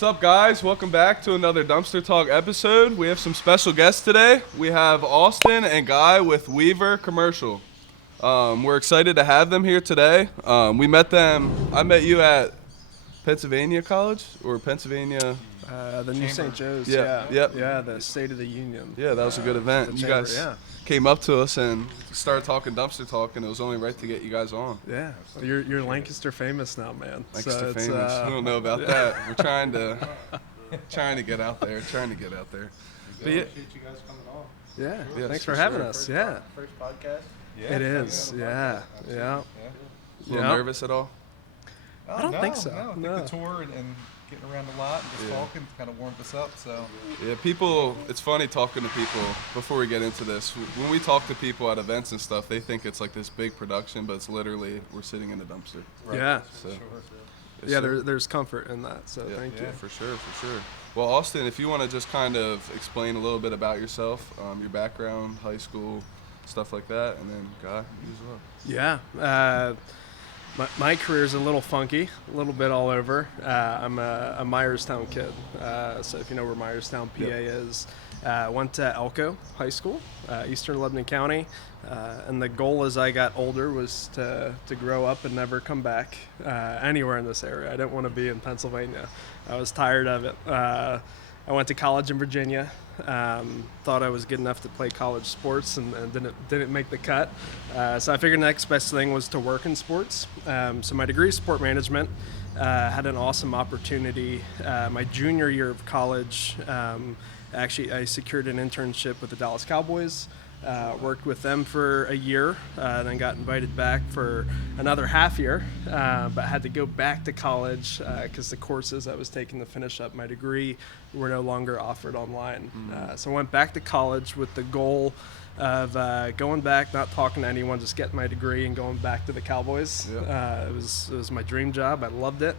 What's up, guys? Welcome back to another Dumpster Talk episode. We have some special guests today. We have Austin and Guy with Weaver Commercial. We're excited to have them here today. We met them. I met you at Pennsylvania College or Pennsylvania. The New St. Joe's, Yep. Yeah, the State of the Union. Yeah, that was a good event. You chamber, guys came up to us and started talking dumpster talk, and it was only right to get you guys on. Yeah, you're Lancaster famous now, man. Lancaster famous. I don't know about that. We're trying to get out there. But Appreciate you guys coming on. Yeah, Yes, thanks for for having sure. us. Yeah, First podcast. it is. Yeah. A little nervous at all? I don't think so. No, I think the tour and getting around a lot and just talking kind of warmed us up. So Yeah, people, it's funny talking to people before we get into this. When we talk to people at events and stuff, they think it's like this big production, but it's literally we're sitting in a dumpster. Yeah. So, sure. yes, Yeah, sir. there's comfort in that. So thank you. For sure. Well, Austin, if you want to just kind of explain a little bit about yourself, your background, high school, stuff like that, and then Guy, you as well. Yeah. My career is a little funky, a little bit all over. I'm a Myerstown kid. So if you know where Myerstown, PA is, went to Elko High School, Eastern Lebanon County. And the goal as I got older was to grow up and never come back anywhere in this area. I didn't want to be in Pennsylvania. I was tired of it. I went to college in Virginia. Thought I was good enough to play college sports and didn't make the cut. So I figured the next best thing was to work in sports. So my degree is sport management. Had an awesome opportunity. My junior year of college, actually I secured an internship with the Dallas Cowboys. Worked with them for a year, then got invited back for another half year, but had to go back to college because the courses I was taking to finish up my degree were no longer offered online. So I went back to college with the goal of going back, not talking to anyone, just getting my degree and going back to the Cowboys. It was my dream job. I loved it.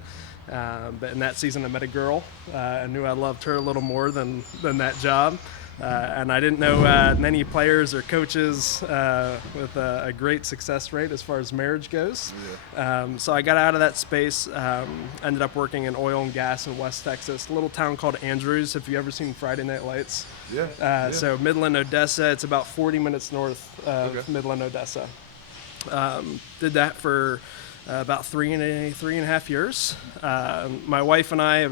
But in that season I met a girl. I knew I loved her a little more than that job. And I didn't know many players or coaches with a great success rate as far as marriage goes. So I got out of that space, ended up working in oil and gas in West Texas, a little town called Andrews. Have you ever seen Friday Night Lights? So Midland, Odessa, it's about 40 minutes north of Midland, Odessa. Did that for about three and a half years. My wife and I,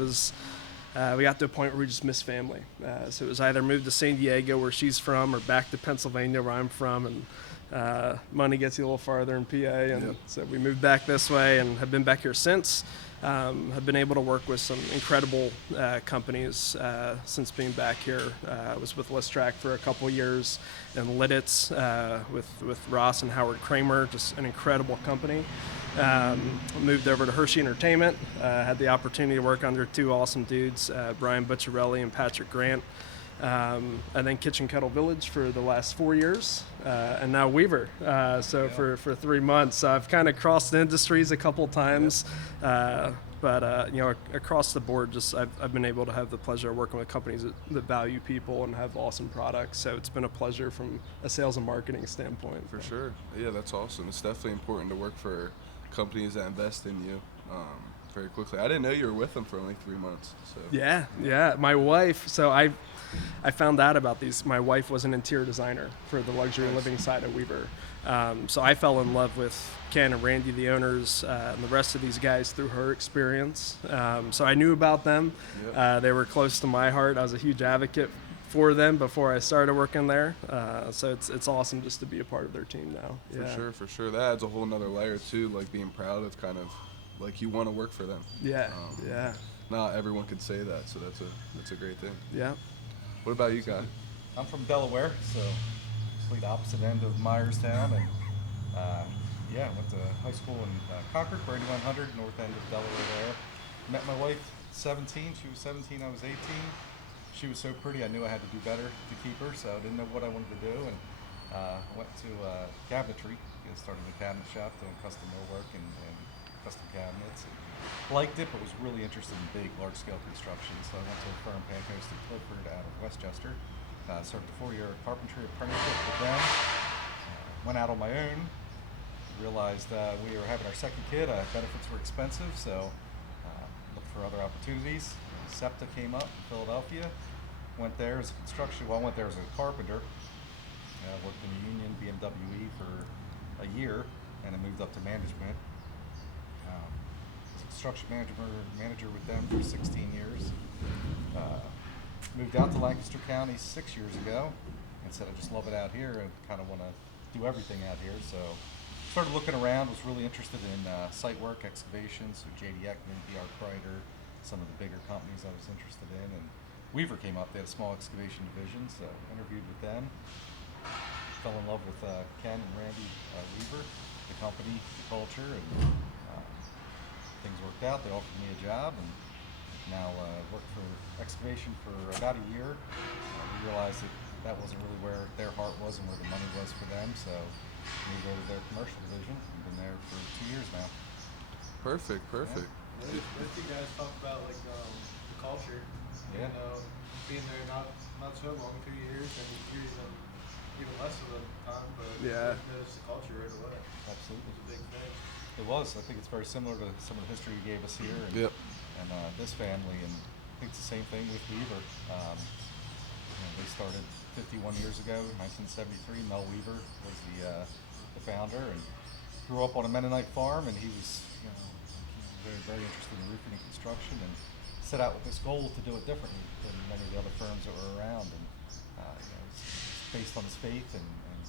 we got to a point where we just missed family. So it was either move to San Diego, where she's from, or back to Pennsylvania, where I'm from. And money gets you a little farther in PA. And so we moved back this way and have been back here since. Have been able to work with some incredible companies since being back here. I was with Listrack for a couple of years, and Lidditz with Ross and Howard Kramer, just an incredible company. Moved over to Hershey Entertainment, had the opportunity to work under two awesome dudes, Brian Butcherelli and Patrick Grant, and then Kitchen Kettle Village for the last 4 years, and now Weaver. For 3 months. So I've kind of crossed the industries a couple times, but across the board, just I've been able to have the pleasure of working with companies that value people and have awesome products. So it's been a pleasure from a sales and marketing standpoint. For sure. Yeah, that's awesome. It's definitely important to work for companies that invest in you very quickly. I didn't know you were with them for only 3 months. So Yeah. My wife, so I found out about these. My wife was an interior designer for the luxury living side of Weaver. So I fell in love with Ken and Randy, the owners, and the rest of these guys through her experience. So I knew about them. They were close to my heart. I was a huge advocate for them before I started working there. So it's awesome just to be a part of their team now. For sure. That adds a whole nother layer too, like being proud of kind of like you want to work for them. Not everyone can say that, so that's a great thing. Yeah. What about you, Guy? I'm from Delaware, so complete opposite end of Myerstown, and went to high school in Concord, Brady 100, north end of Delaware there. Met my wife 17. She was 17. I was 18. She was so pretty, I knew I had to do better to keep her, so I didn't know what I wanted to do, and went to cabinetry. Started a cabinet shop doing custom millwork and custom cabinets. Liked it, but was really interested in big, large-scale construction, so I went to a firm, Pancoast and Clifford, out of Westchester. Served a 4-year carpentry apprenticeship with them. Went out on my own. Realized we were having our second kid. Benefits were expensive, so looked for other opportunities. SEPTA came up in Philadelphia. Went there as a construction. Well, I went there as a carpenter. Worked in the union BMW for a year, and then moved up to management. Was a construction manager with them for 16 years. Moved out to Lancaster County 6 years ago, and said I just love it out here and kind of want to do everything out here. So started looking around. Was really interested in site work, excavations. So JD Eckman, PR Kreider, some of the bigger companies I was interested in, and Weaver came up. They had a small excavation division, so interviewed with them. Fell in love with Ken and Randy Weaver, the company, the culture, and things worked out. They offered me a job, and now worked for excavation for about a year. We realized that wasn't really where their heart was and where the money was for them, so moved over to their commercial division. I've been there for 2 years now. Perfect. What if you guys talk about like the culture? Yeah. You know, being there not so long, 2 years, and you're even less of the time, but Yeah. you notice the culture right away. Absolutely. It's a big thing. It was. I think it's very similar to some of the history you gave us here, and, Yep. and this family, and I think it's the same thing with Weaver. They started 51 years ago, 1973. Mel Weaver was the founder, and grew up on a Mennonite farm, and he was very interested in roofing and construction, and set out with this goal to do it differently than many of the other firms that were around. And it's based on his faith and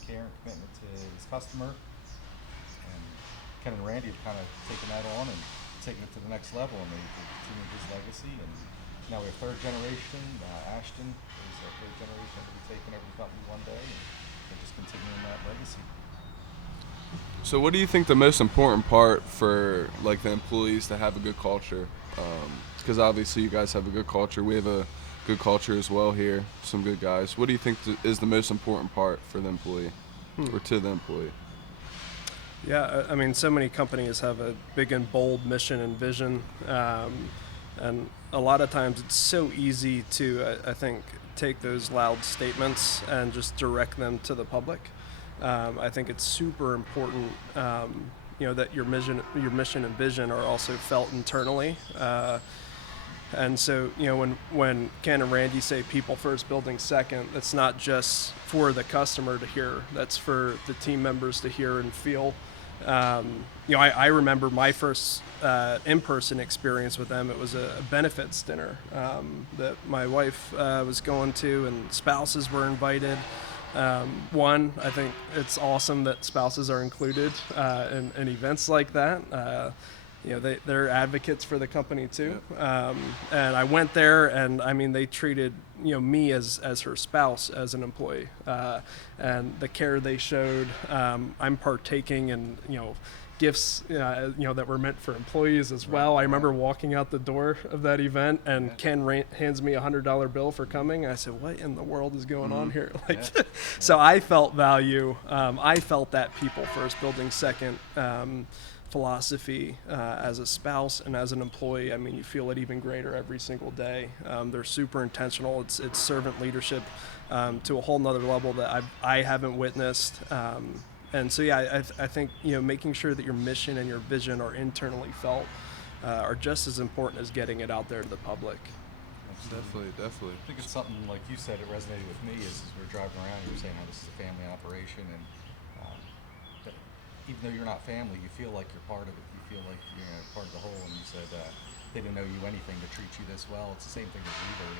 care and commitment to his customer. And Ken and Randy have kind of taken that on and taken it to the next level, and they continue his legacy. And now we have third generation. Ashton is a third generation that will be taking over the company one day, and they're just continuing that legacy. So what do you think the most important part for like the employees to have a good culture? Because obviously you guys have a good culture. We have a good culture as well here. Some good guys. What do you think is the most important part for the employee or to the employee? Yeah, I mean, so many companies have a big and bold mission and vision, and a lot of times it's so easy to, I think, take those loud statements and just direct them to the public. I think it's super important, that your mission and vision are also felt internally. And so, when Ken and Randy say people first, building second, that's not just for the customer to hear. That's for the team members to hear and feel. I remember my first in-person experience with them. It was a benefits dinner that my wife was going to, and spouses were invited. I think it's awesome that spouses are included in events like that. They're advocates for the company too. Yep. And I went there, and I mean, they treated me as her spouse, as an employee, and the care they showed. I'm partaking in gifts that were meant for employees as well. I remember walking out the door of that event, and Ken hands me $100 bill for coming. I said, "What in the world is going on here?" So I felt value. I felt that people first, building second philosophy as a spouse and as an employee. I mean, you feel it even greater every single day. They're super intentional. It's servant leadership to a whole nother level that I haven't witnessed. And so, I think, making sure that your mission and your vision are internally felt are just as important as getting it out there to the public. Definitely. I think it's something, like you said, it resonated with me as we were driving around. You were saying how this is a family operation, and that even though you're not family, you feel like you're part of it. You feel like you're part of the whole. And you said they didn't owe you anything to treat you this well. It's the same thing with Weaver.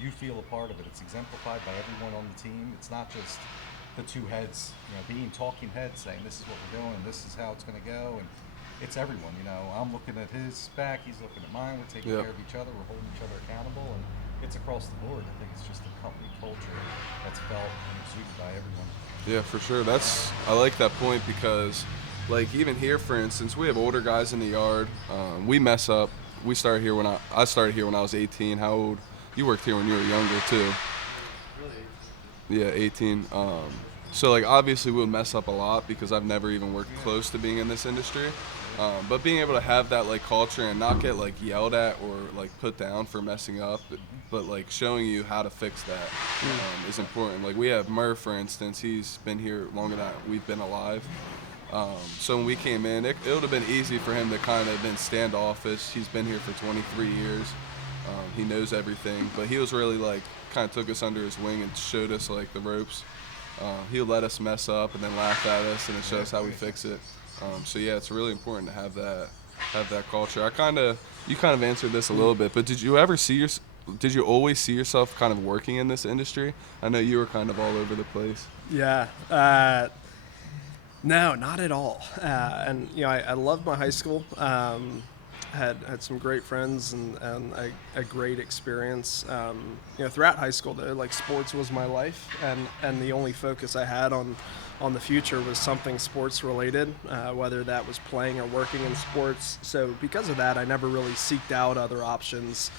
You feel a part of it. It's exemplified by everyone on the team. It's not just the two heads, talking heads saying this is what we're doing, this is how it's going to go, and it's everyone. I'm looking at his back, he's looking at mine. We're taking care of each other. We're holding each other accountable, and it's across the board. I think it's just a company culture that's felt and exuded by everyone. Yeah, for sure. I like that point because, like, even here, for instance, we have older guys in the yard. We mess up. I started here when I was 18. How old? You worked here when you were younger too. Yeah, 18. So, like, obviously we'll mess up a lot because I've never even worked close to being in this industry. But being able to have that, like, culture and not get, like, yelled at or, like, put down for messing up, but like, showing you how to fix that is important. Like, we have Murph, for instance. He's been here longer than we've been alive. So when we came in, it would have been easy for him to kind of been standoffish. He's been here for 23 years. He knows everything, but he was really like kind of took us under his wing and showed us like the ropes. He'll let us mess up and then laugh at us and then show us how we fix it. So yeah, it's really important to have that culture. You kind of answered this a little bit, but did you always see yourself kind of working in this industry? I know you were kind of all over the place. Yeah. No, not at all. And I loved my high school. Had some great friends and a great experience. Throughout high school, though, like sports was my life, and the only focus I had on the future was something sports related, whether that was playing or working in sports. So because of that, I never really seeked out other options.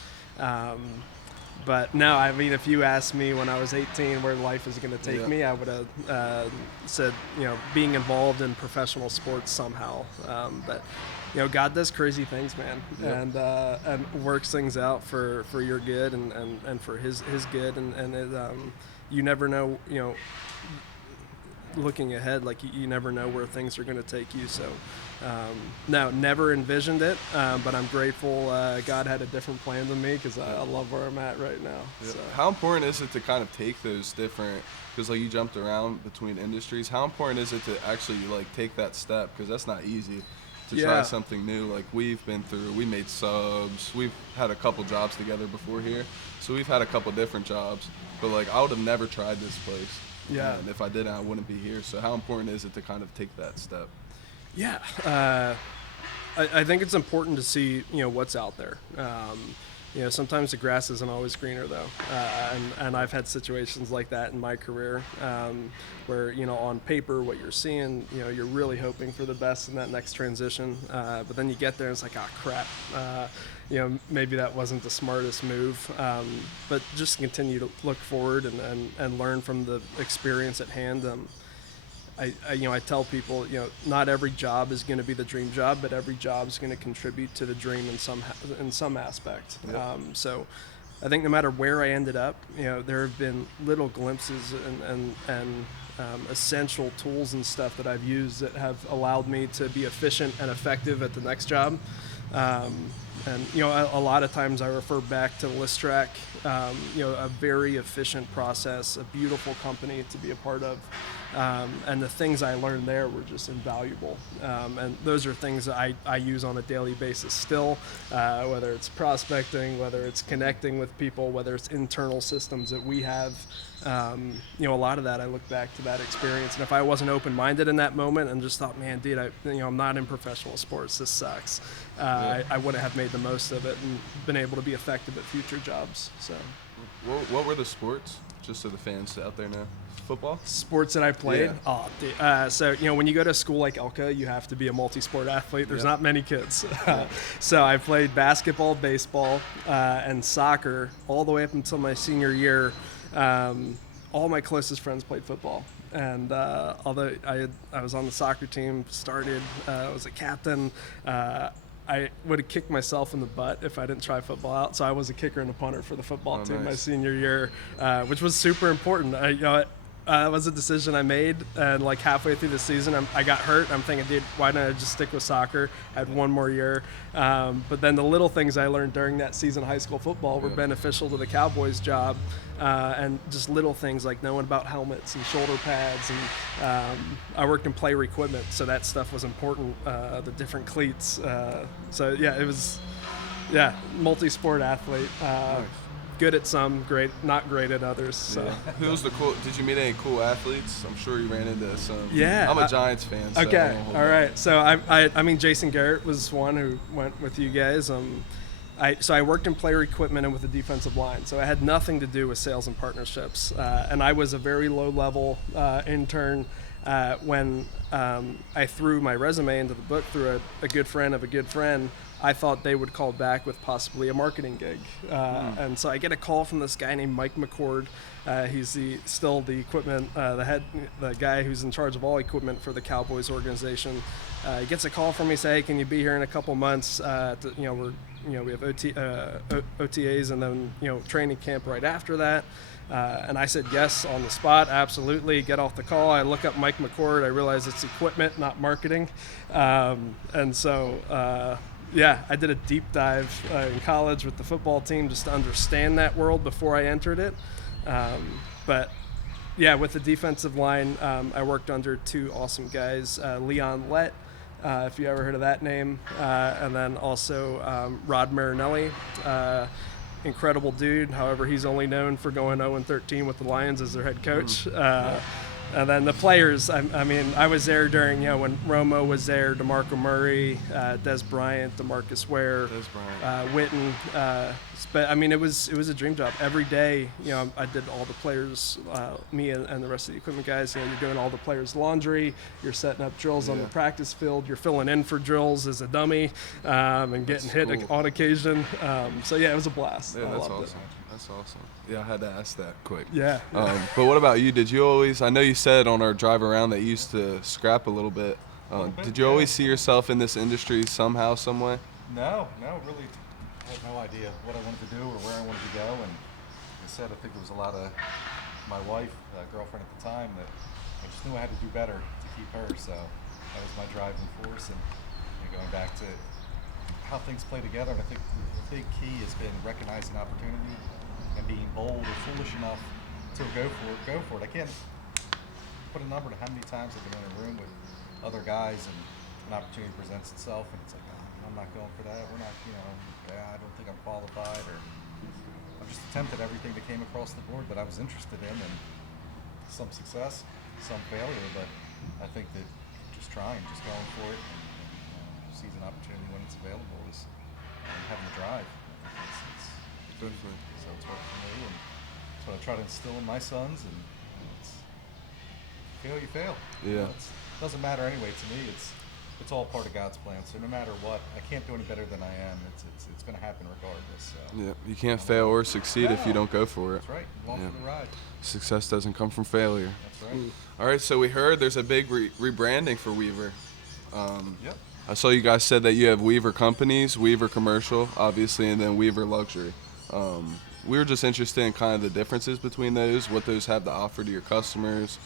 But no, I mean, if you asked me when I was 18 where life is going to take me, I would have said, being involved in professional sports somehow. But God does crazy things, man, and works things out for your good and for his good, and you never know, looking ahead, like you never know where things are going to take you. So no, never envisioned it, but I'm grateful God had a different plan than me, because I love where I'm at right now. Yeah. So. How important is it to kind of take those different, because like you jumped around between industries, how important is it to actually like take that step, because that's not easy to try something new? Like we made subs, we've had a couple jobs together before here, so we've had a couple different jobs, but like I would have never tried this place. Yeah. And if I didn't, I wouldn't be here. So how important is it to kind of take that step? Yeah, I think it's important to see what's out there. Sometimes the grass isn't always greener, though, and I've had situations like that in my career, where on paper what you're seeing, you're really hoping for the best in that next transition, but then you get there and it's like, oh crap, maybe that wasn't the smartest move, but just continue to look forward and learn from the experience at hand. I tell people, not every job is going to be the dream job, but every job is going to contribute to the dream in some aspect. Yep. So I think no matter where I ended up, there have been little glimpses and essential tools and stuff that I've used that have allowed me to be efficient and effective at the next job. And a lot of times I refer back to Listrack, a very efficient process, a beautiful company to be a part of. And the things I learned there were just invaluable. And those are things that I use on a daily basis still, whether it's prospecting, whether it's connecting with people, whether it's internal systems that we have. A lot of that, I look back to that experience. And if I wasn't open-minded in that moment and just thought, man, dude, I'm not in professional sports, this sucks, I wouldn't have made the most of it and been able to be effective at future jobs. So, What were the sports, just so the fans out there know? Football? Sports that I played? Yeah. Oh, dude. So, when you go to a school like Elka, you have to be a multi-sport athlete. There's not many kids. So I played basketball, baseball, and soccer all the way up until my senior year. All my closest friends played football. And although I was on the soccer team, I was a captain, I would have kicked myself in the butt if I didn't try football out. So I was a kicker and a punter for the football team my senior year, which was super important. It was a decision I made, and like halfway through the season, I got hurt. I'm thinking, dude, why don't I just stick with soccer? I had one more year. But then the little things I learned during that season of high school football were beneficial to the Cowboys job, and just little things like knowing about helmets and shoulder pads. And I worked in player equipment, so that stuff was important, the different cleats. It was, multi-sport athlete. Nice. Good at some, not great at others. So. Yeah. Who's did you meet any cool athletes? I'm sure you ran into some. Yeah. I'm a Giants fan. So okay. All right. So I mean, Jason Garrett was one who went with you guys. So I worked in player equipment and with the defensive line. So I had nothing to do with sales and partnerships. And I was a very low level intern when I threw my resume into the book through a good friend of a good friend. I thought they would call back with possibly a marketing gig. And so I get a call from this guy named Mike McCord. He's still the equipment, the guy who's in charge of all equipment for the Cowboys organization. He gets a call from me, say, hey, can you be here in a couple months? We have OTAs and then, training camp right after that. And I said yes on the spot, absolutely. Get off the call. I look up Mike McCord. I realize it's equipment, not marketing. And so Yeah, I did a deep dive in college with the football team just to understand that world before I entered it. But yeah, with the defensive line, I worked under two awesome guys, Leon Lett, if you ever heard of that name, and then also Rod Marinelli. Incredible dude. However, he's only known for going 0-13 with the Lions as their head coach. And then the players, I mean, I was there during, when Romo was there, DeMarco Murray, Des Bryant, DeMarcus Ware, Witten. But I mean, it was a dream job. Every day, I did all the players, me and the rest of the equipment guys. You're doing all the players' laundry. You're setting up drills on the practice field. You're filling in for drills as a dummy, and getting hit on occasion. So yeah, it was a blast. Yeah, I that's loved awesome. That's awesome. Yeah, I had to ask that quick. Yeah. But what about you? Did you always? I know you said on our drive around that you used to scrap a little bit. Did you always see yourself in this industry somehow, some way? No, really. I had no idea what I wanted to do or where I wanted to go, and like I said, I think there was a lot of my wife, girlfriend at the time, that I just knew I had to do better to keep her. So that was my driving force, and going back to how things play together. And I think the big key has been recognizing opportunity and being bold or foolish enough to go for it. I can't put a number to how many times I've been in a room with other guys and an opportunity presents itself, and it's like, I'm not going for that. We're not, I don't think I'm qualified, or I've just attempted everything that came across the board that I was interested in, and some success, some failure, but I think that just trying, just going for it, and seizing opportunity when it's available is having the drive. Definitely. So it's worked for me, and that's what I try to instill in my sons, and it's fail, you fail. Yeah. It doesn't matter anyway to me. It's all part of God's plan. So no matter what, I can't do any better than I am. It's going to happen regardless. So. Yeah, you can't fail or succeed if you don't go for it. That's right. Along for the ride. Success doesn't come from failure. That's right. All right, so we heard there's a big rebranding for Weaver. Yep. I saw you guys said that you have Weaver Companies, Weaver Commercial, obviously, and then Weaver Luxury. We were just interested in kind of the differences between those, what those have to offer to your customers,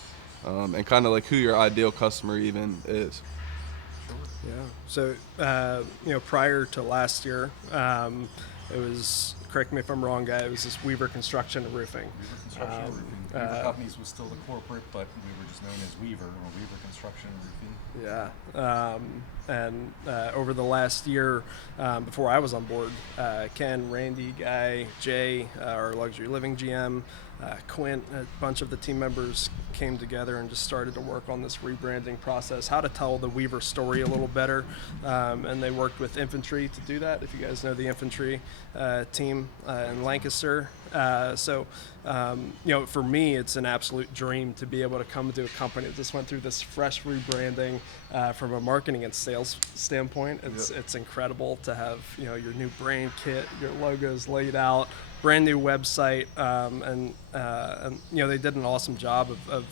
and kind of like who your ideal customer even is. Yeah. So, prior to last year, it was, correct me if I'm wrong, guy, it was this Weaver Construction and Roofing. Weaver Construction and Roofing. Weaver Companies was still the corporate, but we were just known as Weaver, or Weaver Construction and Roofing. Yeah. And over the last year, before I was on board, Ken, Randy, Guy, Jay, our luxury living GM, Quint, a bunch of the team members came together and just started to work on this rebranding process, how to tell the Weaver story a little better. And they worked with infantry to do that, if you guys know the infantry team in Lancaster. For me, it's an absolute dream to be able to come to a company that just went through this fresh rebranding from a marketing and sales standpoint. It's incredible to have your new brand kit, your logos laid out, brand new website, and they did an awesome job of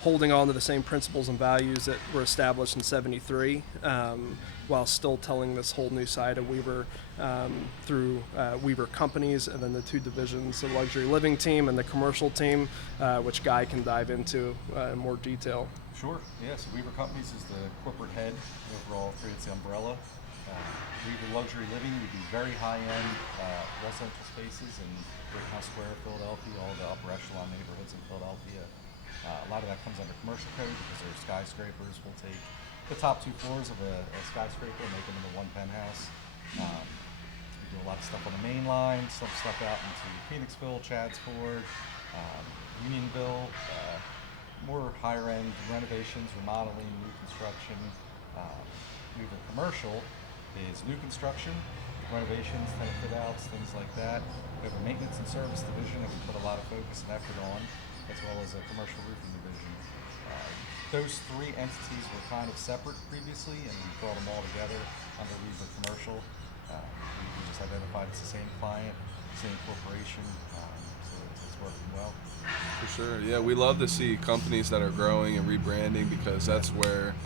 holding on to the same principles and values that were established in '73, while still telling this whole new side of Weaver through Weaver Companies, and then the two divisions, the luxury living team and the commercial team, which Guy can dive into in more detail. Sure. Yeah. So Weaver Companies is the corporate head overall. It's the umbrella. Weaver Luxury Living, we do very high-end residential spaces in Brickhouse Square, Philadelphia, all the upper echelon neighborhoods in Philadelphia. A lot of that comes under commercial code because they're skyscrapers. We'll take the top 2 floors of a skyscraper and make them into one penthouse. We do a lot of stuff on the main line, some stuff out into Phoenixville, Chadsford, Unionville, more higher-end renovations, remodeling, new construction. Weaver Commercial is new construction, renovations, tenant fit-outs, things like that. We have a maintenance and service division that we put a lot of focus and effort on, as well as a commercial roofing division. Those 3 entities were kind of separate previously, and we brought them all together under Weaver Commercial. We just identified it's the same client, same corporation, so it's working well. For sure. Yeah, we love to see companies that are growing and rebranding, because that's where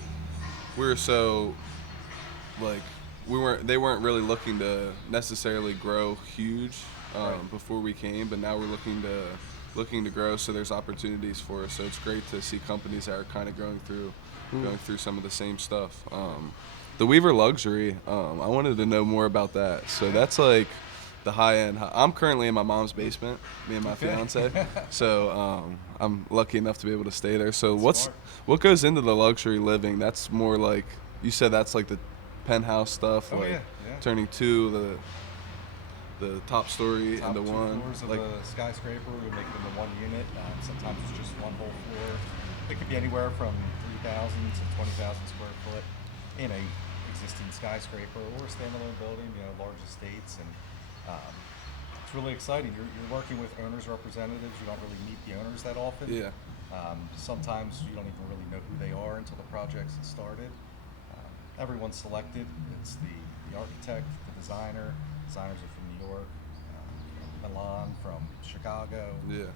we're so, they weren't really looking to necessarily grow huge before we came, but now we're looking to grow, so there's opportunities for us. So it's great to see companies that are kind of going through some of the same stuff. The Weaver Luxury. I wanted to know more about that. So that's like the high end. I'm currently in my mom's basement, me and my Okay. fiance. So I'm lucky enough to be able to stay there. So Smart. what goes into the luxury living? That's more like you said. That's like the penthouse stuff, Oh, like yeah. turning the top story Top into two one. floors of Like a skyscraper, we make it into one unit. Sometimes it's just one whole floor. It could be anywhere from 3,000 to 20,000 square foot in a existing skyscraper or a standalone building, large estates. And it's really exciting. You're working with owners' representatives. You don't really meet the owners that often. yeah, Sometimes you don't even really know who they are until the project's started. Everyone's selected. It's the architect, the designer. Designers are from New York, from Milan, from Chicago. yeah.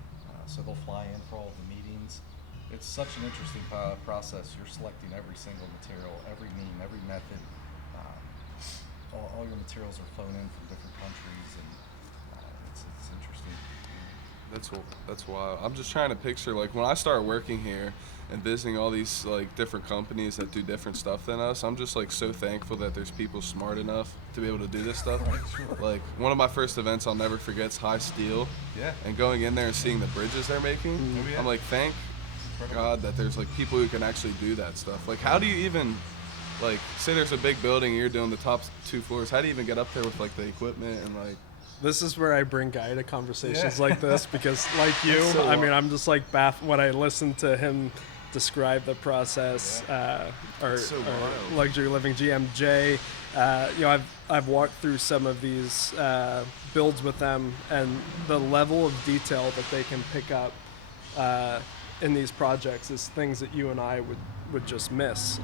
So they'll fly in for all of the meetings. It's such an interesting process. You're selecting every single material, every mean, every method. All your materials are flown in from different countries, and it's interesting. That's wild. I'm just trying to picture like when I start working here and visiting all these like different companies that do different stuff than us. I'm just like so thankful that there's people smart enough to be able to do this stuff. Right, sure. Like one of my first events I'll never forget is High Steel. Yeah. And going in there and seeing the bridges they're making, Oh, yeah. I'm like, thank Incredible. God that there's like people who can actually do that stuff. Like, how do you even, like, say there's a big building and you're doing the top 2 floors. How do you even get up there with like the equipment and like? This is where I bring Guy to conversations Yeah. like this because, like you, That's so I mean, wild. I'm just like when I listen to him describe the process, or so wild. luxury living GMJ. I've walked through some of these builds with them, and the level of detail that they can pick up in these projects is things that you and I would just miss.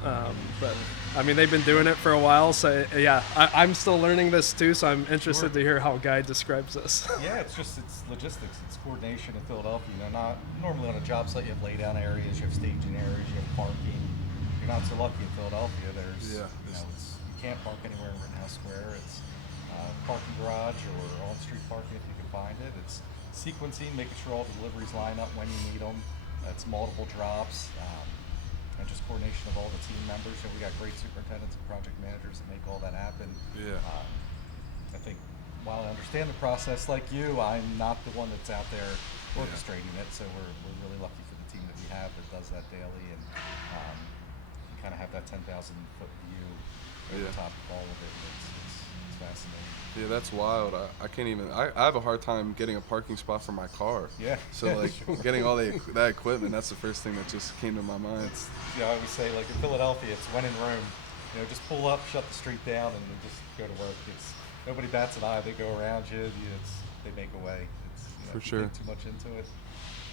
But I mean, they've been doing it for a while, so yeah, I'm still learning this too. So I'm interested to hear how Guy describes this. Yeah, it's logistics, it's coordination in Philadelphia. Not normally on a job site you have lay down areas, you have staging areas, you have parking. You're not so lucky in Philadelphia. There's you can't park anywhere in Rittenhouse Square. It's parking garage or on-street parking if you can find it. It's sequencing, making sure all the deliveries line up when you need them. It's multiple drops. And just coordination of all the team members. So we got great superintendents and project managers that make all that happen. Yeah. I think while I understand the process like you, I'm not the one that's out there orchestrating it. So we're really lucky for the team that we have that does that daily, and you kind of have that 10,000 foot view over Yeah. top of all of it. It's fascinating. Yeah, that's wild. I can't even. I have a hard time getting a parking spot for my car. Yeah. So like Sure. getting all that equipment, that's the first thing that just came to my mind. It's, I always say, like in Philadelphia, it's when in Rome. Just pull up, shut the street down, and then just go to work. It's nobody bats an eye. They go around you. They make a way. It's For if you sure. get too much into it.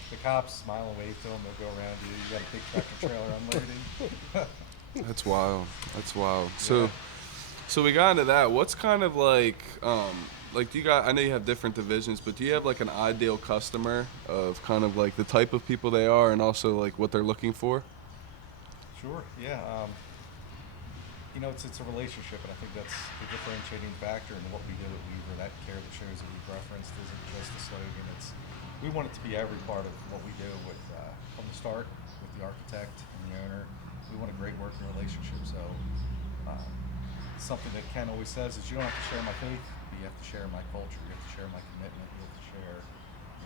The cops smile and wave to them. They'll go around you. You got a big tractor trailer unloading. That's wild. That's wild. Yeah. So we got into that. What's kind of like do you got? I know you have different divisions, but do you have like an ideal customer of kind of like the type of people they are and also like what they're looking for? Sure. Yeah. It's a relationship, and I think that's the differentiating factor in what we do at Weaver. That care that shows that we've referenced isn't just a slogan. We want it to be every part of what we do with from the start with the architect and the owner. We want a great working relationship. So something that Ken always says is you don't have to share my faith, but you have to share my culture. You have to share my commitment. You have to share,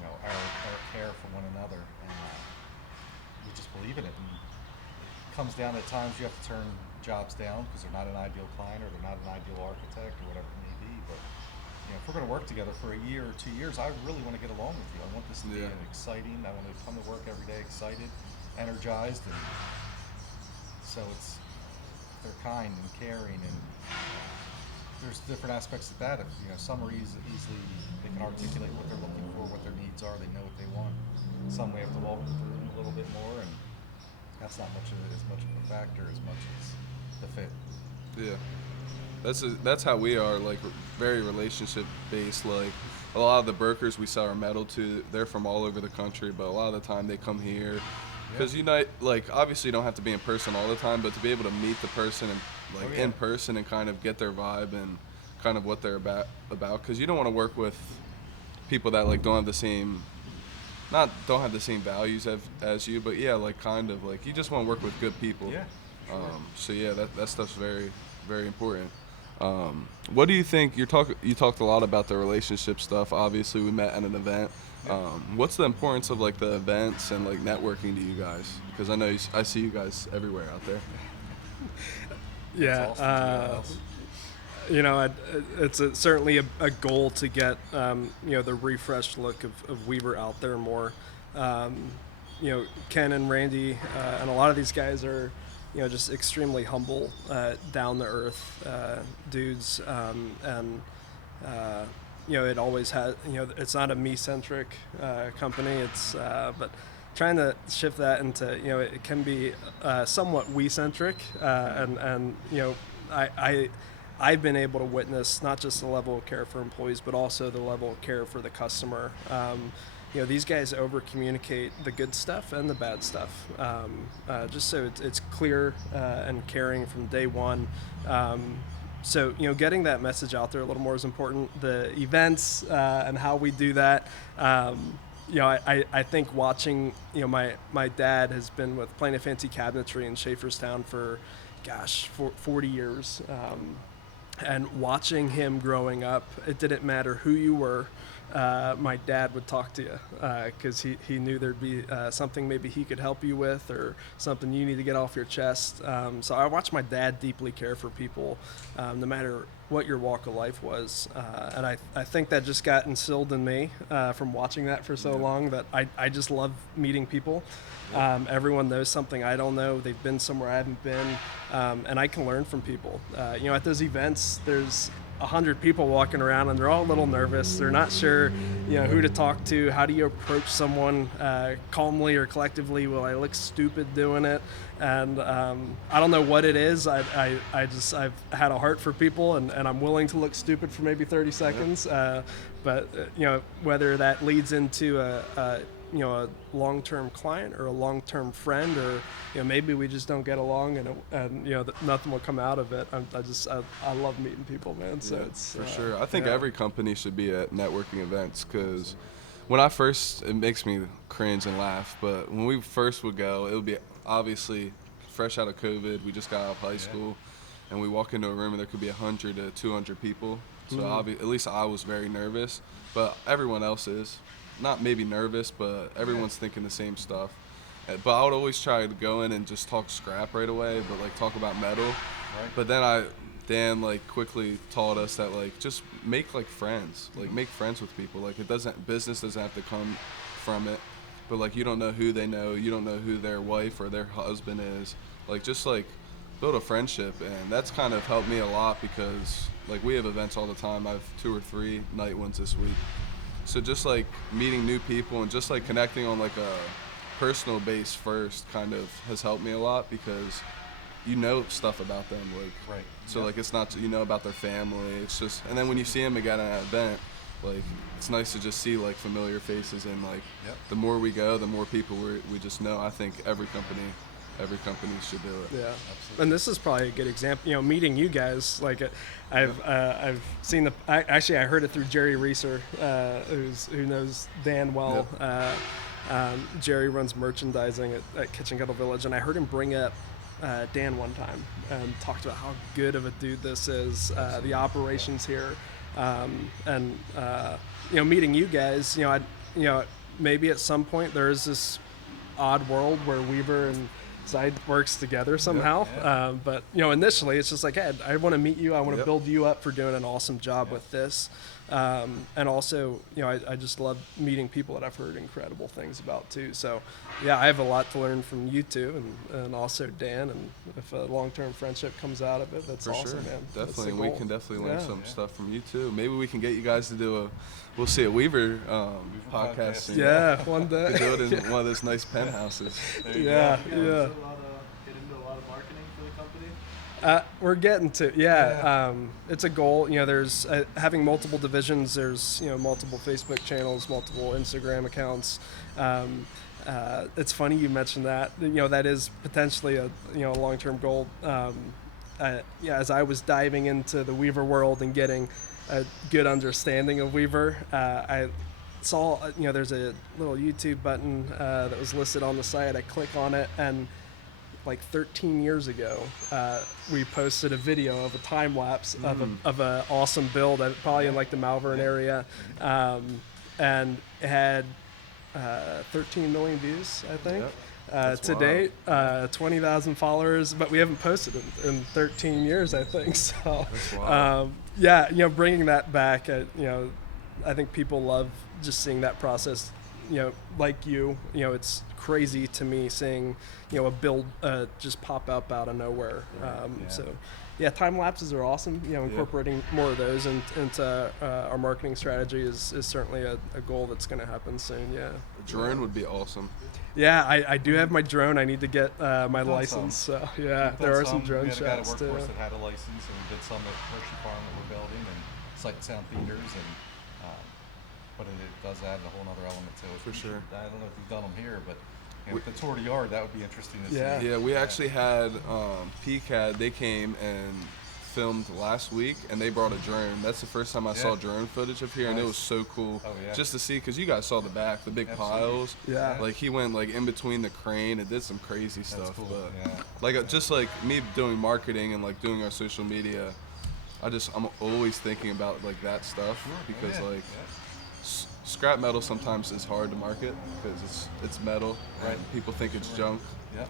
our care for one another, and we just believe in it. And it comes down at times you have to turn jobs down because they're not an ideal client or they're not an ideal architect or whatever it may be. But if we're going to work together for a year or 2 years, I really want to get along with you. I want this to be an exciting. I want to come to work every day excited, energized, and so they're kind and caring, and there's different aspects of that. If some are easily they can articulate what they're looking for, what their needs are, they know what they want. Some we have to walk through them a little bit more, and that's not as much of a factor as much as the fit. Yeah. That's how we are, like very relationship based. Like a lot of the brokers we sell our metal to, they're from all over the country, but a lot of the time they come here because like obviously you don't have to be in person all the time, but to be able to meet the person and like in person and kind of get their vibe and kind of what they're about because you don't want to work with people that like don't have the same values as you, but yeah, like kind of like you just want to work with good people. Yeah. Sure. So yeah, that stuff's very, very important. What do you think? You talked a lot about the relationship stuff. Obviously, we met at an event. What's the importance of like the events and like networking to you guys? Because I know I see you guys everywhere out there. Yeah. That's awesome, to be honest. It's certainly a goal to get the refreshed look of Weaver out there more. Ken and Randy and a lot of these guys are just extremely humble, down to earth dudes, and it always has, it's not a me-centric company. It's but trying to shift that into, it can be somewhat we-centric, and I've been able to witness not just the level of care for employees, but also the level of care for the customer. These guys over-communicate the good stuff and the bad stuff, just so it's clear and caring from day one. So getting that message out there a little more is important. The events and how we do that. I think watching, my dad has been with Planet Fancy Cabinetry in Schaeferstown for 40 years. And watching him growing up, it didn't matter who you were. My dad would talk to you because he knew there'd be something maybe he could help you with, or something you need to get off your chest. So I watched my dad deeply care for people, no matter what your walk of life was. And I think that just got instilled in me from watching that for so long, that I just love meeting people. Everyone knows something I don't know. They've been somewhere I haven't been, and I can learn from people. At those events, there's 100 people walking around, and they're all a little nervous. They're not sure, who to talk to. How do you approach someone calmly or collectively? Will I look stupid doing it? And I don't know what it is. I've had a heart for people, and I'm willing to look stupid for maybe 30 seconds. But whether that leads into a long-term client or a long-term friend, or maybe we just don't get along, and nothing will come out of it. I love meeting people, man. So it's for sure. I think every company should be at networking events, because when I first, it makes me cringe and laugh, but when we first would go, it would be obviously fresh out of COVID. We just got out of high school, and we walk into a room and there could be 100 to 200 people. So at least I was very nervous, but everyone else is. Not maybe nervous, but everyone's thinking the same stuff. But I would always try to go in and just talk scrap right away, but like talk about metal. Right. But then Dan quickly taught us that just make friends, make friends with people. Business doesn't have to come from it, but you don't know who they know, you don't know who their wife or their husband is. Just build a friendship, and that's kind of helped me a lot, because we have events all the time. I have 2 or 3 night ones this week. So just meeting new people and just connecting on a personal base first kind of has helped me a lot, because stuff about them. Right. So it's not, about their family. It's just, and then when you see them again at an event, it's nice to just see familiar faces, and the more we go, the more people we just know. I think every company should do it. Yeah, absolutely. And this is probably a good example. Meeting you guys, I've seen I heard it through Jerry Reeser, who knows Dan well. Yep. Jerry runs merchandising at Kitchen Kettle Village, and I heard him bring up Dan one time and talked about how good of a dude this is, the operations here, and meeting you guys. Maybe at some point there is this odd world where Weaver and Side works together somehow. Yeah. But initially it's just hey, I want to meet you. I want to build you up for doing an awesome job with this. And also, I just love meeting people that I've heard incredible things about too. So I have a lot to learn from you two, and also Dan, and if a long-term friendship comes out of it, that's for awesome, sure. man. Definitely. We can definitely learn some stuff from you too. Maybe we can get you guys to do a Weaver podcast. Yeah, one day. We could do it in one of those nice penthouses. Yeah. Get into a lot of marketing for the company. We're getting to it's a goal. There's having multiple divisions. There's multiple Facebook channels, multiple Instagram accounts. It's funny you mentioned that. That is potentially a long-term goal. As I was diving into the Weaver world and getting a good understanding of Weaver, I saw there's a little YouTube button that was listed on the site. I click on it, and like 13 years ago, we posted a video of a time lapse of a awesome build, probably in like the Malvern area, and it had 13 million views, I think. Yep. That's To wild. date, 20,000 followers, but we haven't posted in 13 years, I think. So, That's wild. yeah, bringing that back, I think people love just seeing that process. Like it's crazy to me seeing, a build just pop up out of nowhere. So, yeah, time lapses are awesome. Incorporating more of those into our marketing strategy is certainly a goal that's going to happen soon. Yeah. A drone would be awesome. Yeah, I do have my drone. I need to get my done license. some. So yeah, We've there done are some drone we had a guy shots that too. worked for us that had a license, and we did some at Hershey Farm that we're building, and Sight and Sound Theaters, and but it does add a whole other element to it. For sure. I don't know if you've done them here, but with the tour of the yard, that would be interesting to Yeah. see. Yeah, we actually had PCAD. They came and filmed last week, and they brought a drone. That's the first time I saw Yeah. drone footage of here, and it Nice. was so cool Oh, yeah. just to see, because you guys saw the back, the big Absolutely. piles. Yeah. Like he went like in between the crane and did some crazy That's stuff. cool. But Yeah. like just like me doing marketing and like doing our social media, I'm always thinking about like that stuff because Yeah. like Yeah. scrap metal sometimes is hard to market because it's metal, Right. and people think it's junk. Yeah.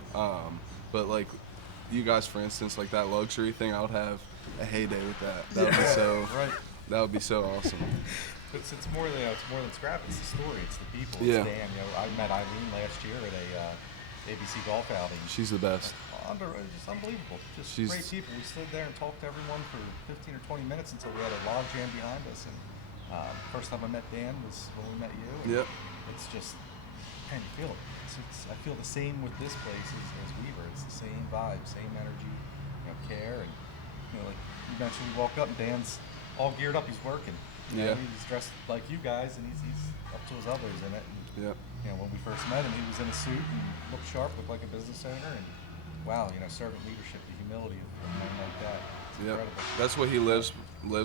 But like you guys, for instance, like that luxury thing, I would have a heyday with that. That would be Yeah. so. Right. That would be so awesome. It's more than scrap. It's the story. It's the people. Yeah. It's Dan. I met Eileen last year at a ABC golf outing. She's the best. Just unbelievable. Just She's- great people. We stood there and talked to everyone for 15 or 20 minutes until we had a log jam behind us. And first time I met Dan was when we met you. And Yep. It's just, man, you feel it. I feel the same with this place as Weaver. It's the same vibe, same energy, care, and like you mentioned, we walk up and Dan's all geared up. He's working. Yeah. He's dressed like you guys, and he's up to his others in it. And, Yep. when we first met him, he was in a suit and looked sharp, looked like a business owner, and wow, servant leadership, the humility of men like that. It's Yep. incredible. That's what he lives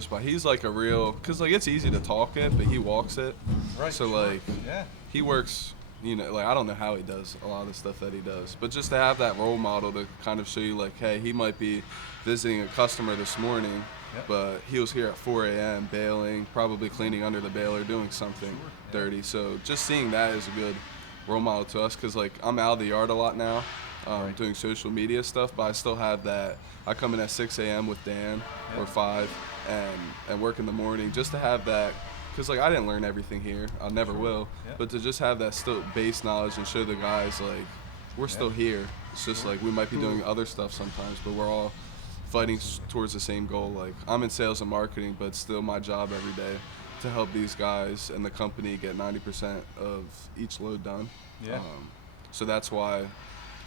by. He's like a real, cause like it's easy to talk it, but he walks it. Right. So sure. like Yeah. he works. Like I don't know how he does a lot of the stuff that he does, but just to have that role model to kind of show you like, hey, he might be visiting a customer this morning, Yep. but he was here at 4 a.m. baling, probably cleaning under the baler, doing something Sure, yeah. dirty. So just seeing that is a good role model to us, because like I'm out of the yard a lot now, Right. doing social media stuff, but I still have that. I come in at 6 a.m. with Dan or Yeah. 5 and work in the morning, just to have that. Because like I didn't learn everything here, I never will. Yeah. But to just have that still base knowledge and show the guys like we're still here. It's just like we might be doing other stuff sometimes, but we're all fighting towards the same goal. Like I'm in sales and marketing, but it's still my job every day to help these guys and the company get 90% of each load done. Yeah. So that's why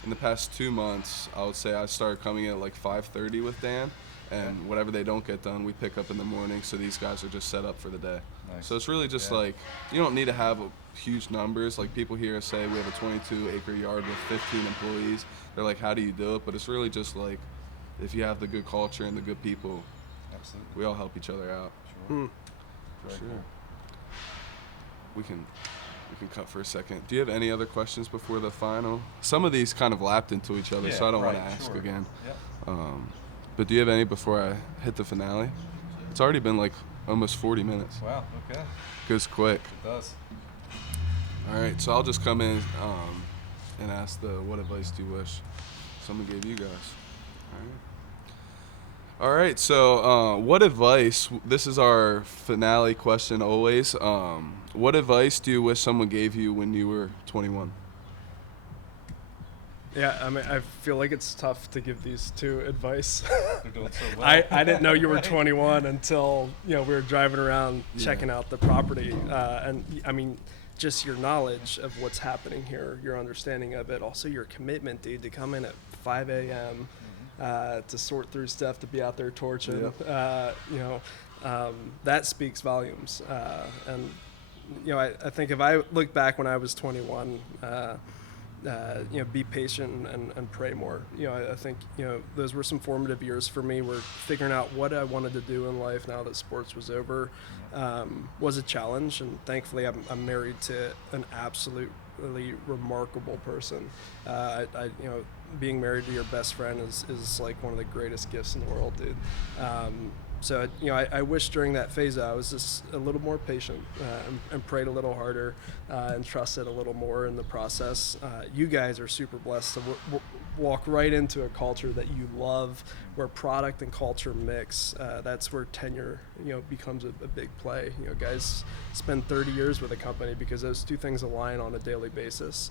in the past 2 months, I would say I started coming in at like 5:30 with Dan. And whatever they don't get done, we pick up in the morning. So these guys are just set up for the day. Nice. So it's really just Yeah. like, you don't need to have huge numbers. Like people here say we have a 22-acre yard with 15 employees. They're like, how do you do it? But it's really just like, if you have the good culture and the good people, Absolutely. we all help each other out. Sure. For Very sure. cool. We can cut for a second. Do you have any other questions before the final? Some of these kind of lapped into each other, Yeah, so I don't want right, to ask sure. again. Yep. But do you have any before I hit the finale? It's already been like almost 40 minutes. Wow. Okay. Goes quick. It does. All right, so I'll just come in and ask what advice do you wish someone gave you guys? All right, so what advice, this is our finale question always, what advice do you wish someone gave you when you were 21? Yeah, I mean, I feel like it's tough to give these two advice. They're doing so well. I didn't know you were Right. 21 until we were driving around Yeah. checking out the property, and I mean, just your knowledge of what's happening here, your understanding of it, also your commitment, dude, to come in at 5 a.m. To sort through stuff, to be out there torching. That speaks volumes. And I think if I look back when I was 21. Be patient and pray more. I think, those were some formative years for me, where figuring out what I wanted to do in life now that sports was over was a challenge. And thankfully I'm married to an absolute absolutely remarkable person. You know, being married to your best friend is like one of the greatest gifts in the world, dude. So, you know, I wish during that phase I was just a little more patient and prayed a little harder and trusted a little more in the process. You guys are super blessed to walk right into a culture that you love, where product and culture mix. That's where tenure, you know, becomes a big play. You know, guys spend 30 years with a company because those two things align on a daily basis.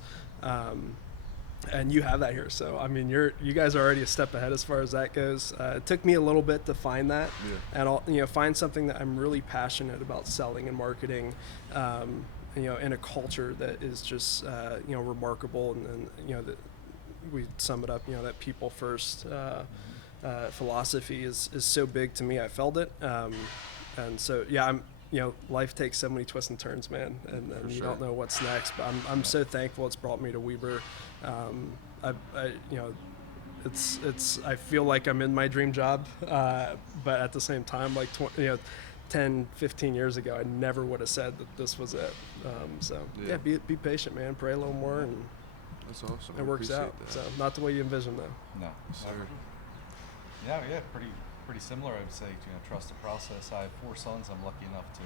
And you have that here, so I mean, you guys are already a step ahead as far as that goes. It took me a little bit to find that, and you know, find something that I'm really passionate about selling and marketing. You know, in a culture that is just you know, remarkable, and you know, that we sum it up. You know, that people first philosophy is so big to me. I felt it, and so yeah, you know, life takes so many twists and turns, man, and you don't know what's next. But I'm so thankful it's brought me to Weber. I you know, it's I feel like I'm in my dream job, but at the same time, like 10, 15 years ago, I never would have said that this was it. So yeah, be patient, man. Pray a little more, and that's awesome. it works out. That. So not the way you envision, though. No. Sir. Yeah, pretty similar. I would say, you know, trust the process. I have 4 sons. I'm lucky enough to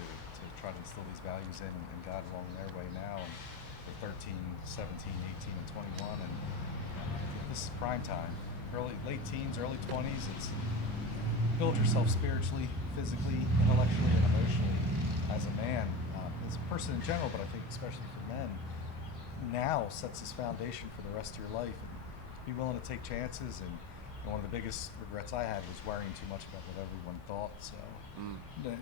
try to instill these values in and guide along their way now. And they're 13, 17, 18, and 21. And this is prime time. Late teens, early 20s. It's build yourself spiritually, physically, intellectually, and emotionally as a man, as a person in general, but I think especially for men. Now sets this foundation for the rest of your life. And be willing to take chances. And one of the biggest regrets I had was worrying too much about what everyone thought. So the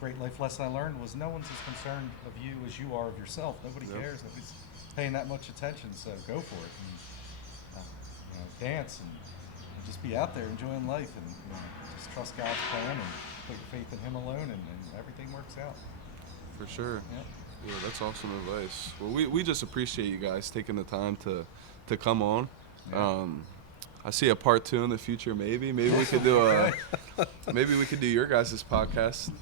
great life lesson I learned was no one's as concerned of you as you are of yourself. Nobody cares. Nobody's paying that much attention. So go for it. And, you know, dance and just be out there enjoying life, and you know, just trust God's plan and put your faith in Him alone, and everything works out. For sure. Yep. Yeah, that's awesome advice. Well, we just appreciate you guys taking the time to come on. Yeah. I see a part 2 in the future. Maybe we could do your guys' podcast.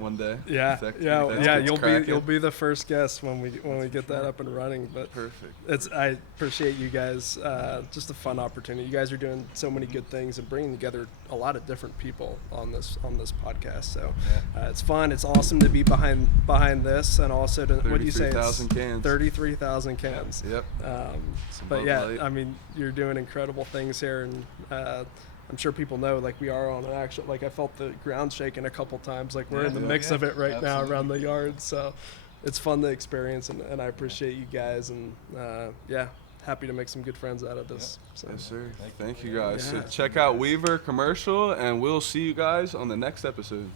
One day. You'll be the first guest when we get that up and running. But perfect. I appreciate you guys. Just a fun opportunity. You guys are doing so many good things and bringing together a lot of different people on this podcast. So it's fun. It's awesome to be behind this, and also to, what do you say? 33,000 cans. 33,000 cans. Yep. But yeah, I mean, you're doing incredible things here, and I'm sure people know, like, we are on an actual, like, I felt the ground shaking a couple times, like we're in the mix of it right now around the yard. So it's fun to experience, and I appreciate you guys, and happy to make some good friends out of this. So. Yes, sir. Thank you guys. So check out Weaver Commercial, and we'll see you guys on the next episode.